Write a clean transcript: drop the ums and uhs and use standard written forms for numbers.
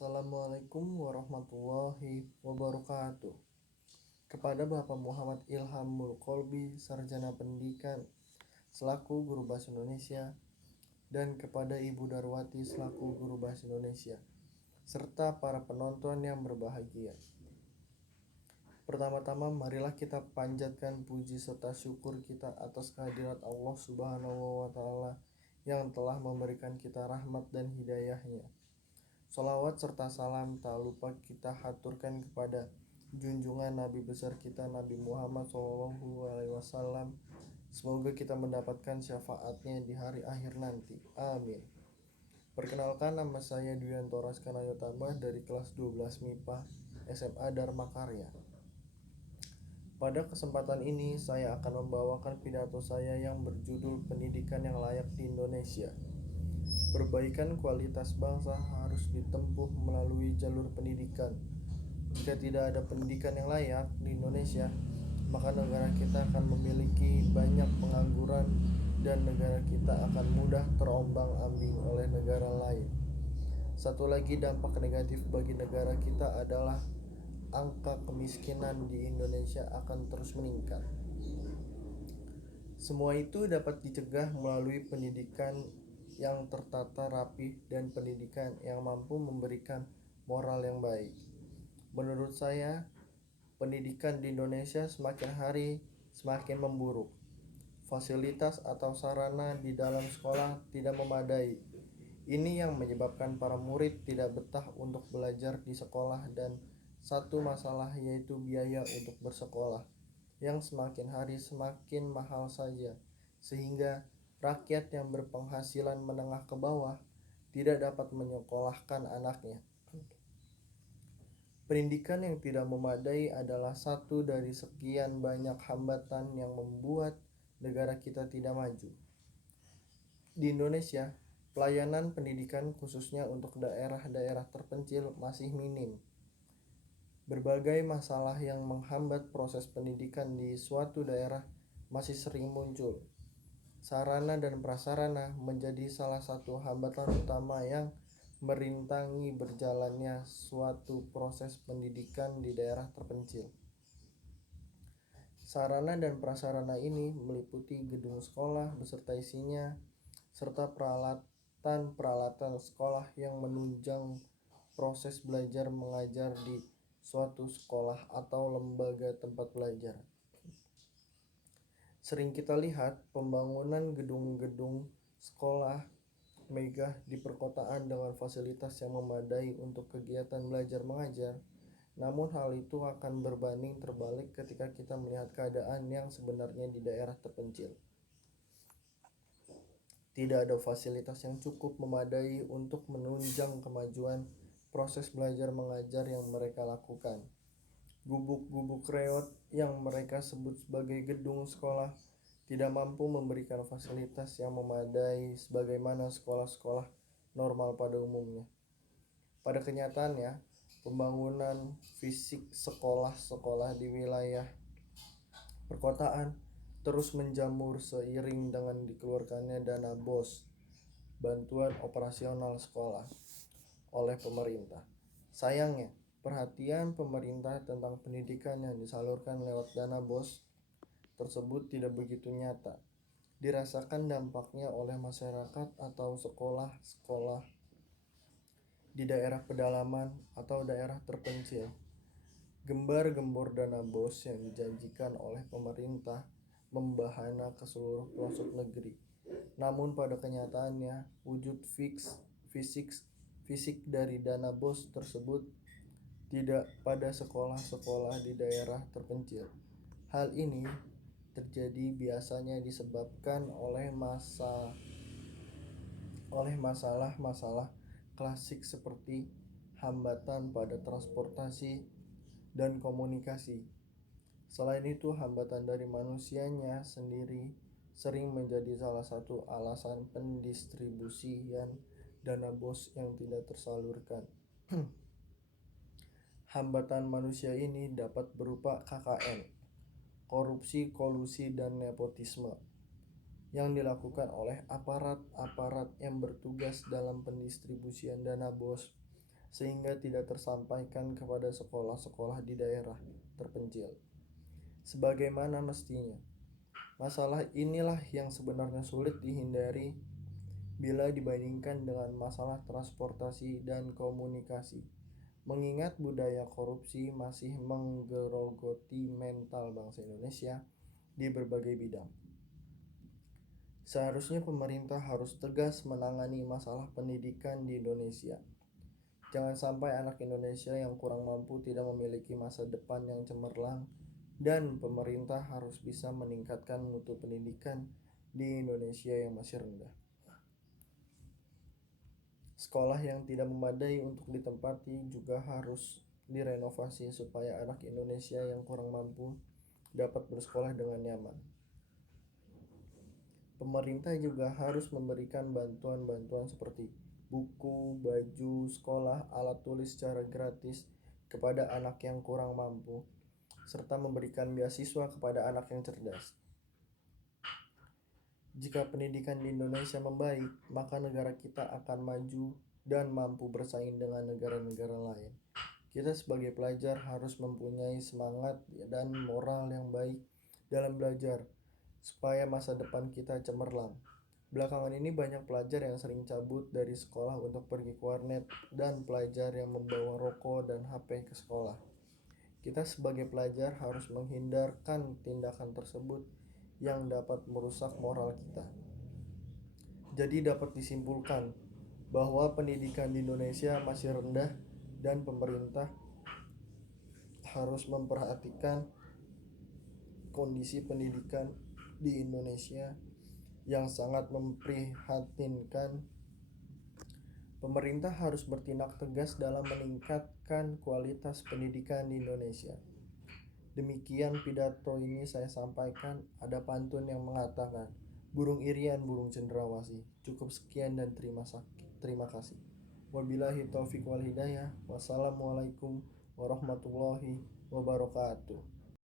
Assalamualaikum warahmatullahi wabarakatuh. Kepada Bapak Muhammad Ilhamul Kolbi, Sarjana Pendidikan selaku Guru Bahasa Indonesia, dan kepada Ibu Darwati selaku Guru Bahasa Indonesia, serta para penonton yang berbahagia. Pertama-tama marilah kita panjatkan puji serta syukur kita atas kehadirat Allah Subhanahu wa Ta'ala yang telah memberikan kita rahmat dan hidayahnya. Sholawat serta salam tak lupa kita haturkan kepada junjungan Nabi besar kita Nabi Muhammad SAW. Semoga kita mendapatkan syafaatnya di hari akhir nanti. Amin. Perkenalkan, nama saya Dwianto Raskanayotama dari kelas 12 MIPA SMA Dharma Karya. Pada kesempatan ini saya akan membawakan pidato saya yang berjudul Pendidikan yang Layak di Indonesia. Perbaikan kualitas bangsa harus ditempuh melalui jalur pendidikan. Jika tidak ada pendidikan yang layak di Indonesia, maka negara kita akan memiliki banyak pengangguran dan negara kita akan mudah terombang-ambing oleh negara lain. Satu lagi dampak negatif bagi negara kita adalah angka kemiskinan di Indonesia akan terus meningkat. Semua itu dapat dicegah melalui pendidikan yang tertata rapi dan pendidikan yang mampu memberikan moral yang baik. Menurut saya, pendidikan di Indonesia semakin hari semakin memburuk. Fasilitas atau sarana di dalam sekolah tidak memadai. Ini yang menyebabkan para murid tidak betah untuk belajar di sekolah, dan satu masalah yaitu biaya untuk bersekolah yang semakin hari semakin mahal saja, sehingga rakyat yang berpenghasilan menengah ke bawah tidak dapat menyekolahkan anaknya. Pendidikan yang tidak memadai adalah satu dari sekian banyak hambatan yang membuat negara kita tidak maju. Di Indonesia, pelayanan pendidikan khususnya untuk daerah-daerah terpencil masih minim. Berbagai masalah yang menghambat proses pendidikan di suatu daerah masih sering muncul. Sarana dan prasarana menjadi salah satu hambatan utama yang merintangi berjalannya suatu proses pendidikan di daerah terpencil. Sarana dan prasarana ini meliputi gedung sekolah beserta isinya, serta peralatan sekolah yang menunjang proses belajar mengajar di suatu sekolah atau lembaga tempat belajar. Sering kita lihat pembangunan gedung-gedung sekolah megah di perkotaan dengan fasilitas yang memadai untuk kegiatan belajar mengajar. Namun hal itu akan berbanding terbalik ketika kita melihat keadaan yang sebenarnya di daerah terpencil. Tidak ada fasilitas yang cukup memadai untuk menunjang kemajuan proses belajar mengajar yang mereka lakukan. Gubuk-gubuk reot yang mereka sebut sebagai gedung sekolah tidak mampu memberikan fasilitas yang memadai sebagaimana sekolah-sekolah normal pada umumnya. Pada kenyataannya, pembangunan fisik sekolah-sekolah di wilayah perkotaan terus menjamur seiring dengan dikeluarkannya dana BOS, bantuan operasional sekolah, oleh pemerintah. Sayangnya, perhatian pemerintah tentang pendidikan yang disalurkan lewat dana BOS tersebut tidak begitu nyata dirasakan dampaknya oleh masyarakat atau sekolah-sekolah di daerah pedalaman atau daerah terpencil. Gembar-gembor dana BOS yang dijanjikan oleh pemerintah membahana ke seluruh pelosok negeri. Namun pada kenyataannya, wujud fisik dari dana BOS tersebut tidak pada sekolah-sekolah di daerah terpencil. Hal ini terjadi biasanya disebabkan oleh masalah-masalah klasik seperti hambatan pada transportasi dan komunikasi. Selain itu, hambatan dari manusianya sendiri sering menjadi salah satu alasan pendistribusian dana BOS yang tidak tersalurkan. Hambatan manusia ini dapat berupa KKN, korupsi, kolusi, dan nepotisme yang dilakukan oleh aparat-aparat yang bertugas dalam pendistribusian dana BOS sehingga tidak tersampaikan kepada sekolah-sekolah di daerah terpencil sebagaimana mestinya. Masalah inilah yang sebenarnya sulit dihindari bila dibandingkan dengan masalah transportasi dan komunikasi, mengingat budaya korupsi masih menggerogoti mental bangsa Indonesia di berbagai bidang. Seharusnya pemerintah harus tegas menangani masalah pendidikan di Indonesia. Jangan sampai anak Indonesia yang kurang mampu tidak memiliki masa depan yang cemerlang, dan pemerintah harus bisa meningkatkan mutu pendidikan di Indonesia yang masih rendah. Sekolah yang tidak memadai untuk ditempati juga harus direnovasi supaya anak Indonesia yang kurang mampu dapat bersekolah dengan nyaman. Pemerintah juga harus memberikan bantuan-bantuan seperti buku, baju, sekolah, alat tulis secara gratis kepada anak yang kurang mampu, serta memberikan beasiswa kepada anak yang cerdas. Jika pendidikan di Indonesia membaik, maka negara kita akan maju dan mampu bersaing dengan negara-negara lain. Kita sebagai pelajar harus mempunyai semangat dan moral yang baik dalam belajar, supaya masa depan kita cemerlang. Belakangan ini banyak pelajar yang sering cabut dari sekolah untuk pergi ke warnet, dan pelajar yang membawa rokok dan HP ke sekolah. Kita sebagai pelajar harus menghindarkan tindakan tersebut yang dapat merusak moral kita. Jadi dapat disimpulkan bahwa pendidikan di Indonesia masih rendah dan pemerintah harus memperhatikan kondisi pendidikan di Indonesia yang sangat memprihatinkan. Pemerintah harus bertindak tegas dalam meningkatkan kualitas pendidikan di Indonesia. Demikian pidato ini saya sampaikan. Ada pantun yang mengatakan, burung irian, burung cendrawasih. Cukup sekian dan terima kasih. Wabillahi taufiq wal hidayah. Wassalamualaikum warahmatullahi wabarakatuh.